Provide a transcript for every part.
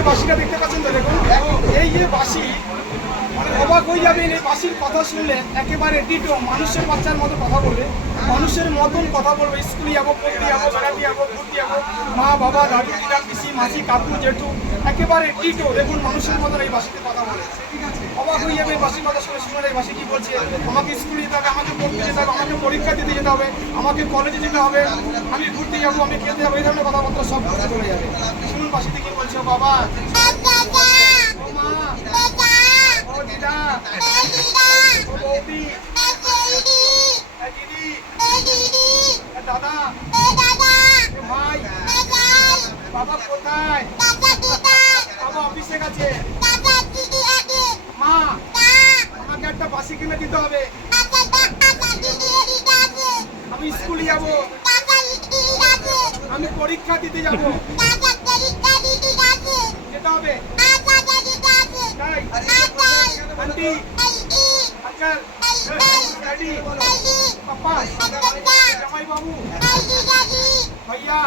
যে বাঁশিটা দেখতে পাচ্ছেন তো দেখুন, এই যে বাঁশি মানে অবাক হয়ে যাবেন এই বাঁশির কথা শুনলে। একেবারে ডিটো মানুষের বাচ্চার মতো কথা বলবে, মানুষের মতন কথা বলবে। স্কুলে যাবো, পড়তে যাবো, বেড়াতে যাবো, ঘুরতে যাবো, মা বাবা দাদু দিদা পিসি মাসি কাকু জেঠু একেবারে ডিটো দেখুন মানুষের মতন এই বাঁশিতে কথা বলে। অবাক হয়ে যাবে এই বাঁশির কথা শুনে। শুনে এই বাঁশি কি বলছে, আমাকে স্কুলে যেতে হবে, আমাকে পড়তে যেতে হবে, আমাকে পরীক্ষা দিতে যেতে হবে, আমাকে কলেজে যেতে হবে, আমি ঘুরতে যাবো, আমি খেলতে যাবো, এই ধরনের কথাবার্তা সব বলতে চলে যাবে। শুনুন বাঁশিতে কি বলছে, বাবা, ও মা, ও দিদা, ও বৌদি, দিদি, দাদা, ভাই, বাবা কোথায়, বাবা অফিসে গেছে, মা আমাকে একটা বাঁশি কিনে দিতে হবে, আমি স্কুলে যাব, আমি পরীক্ষা দিতে যাব, যেতে হবে, তাই আন্টি আঙ্কেল ড্যাডি পাপা জামাই বাবু ভাইয়া,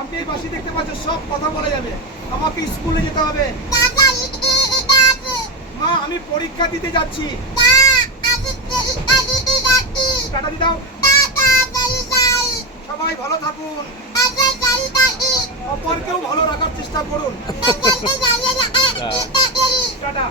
আপনি এই বাঁশি দেখতে পাচ্ছেন সব কথা বলা যাবে। আমাকে স্কুলে যেতে হবে, মা আমি পরীক্ষা দিতে যাচ্ছি, টাটা দি দাও। সবাই ভালো থাকুন, অপরকেও ভালো রাখার চেষ্টা করুন। টাটা।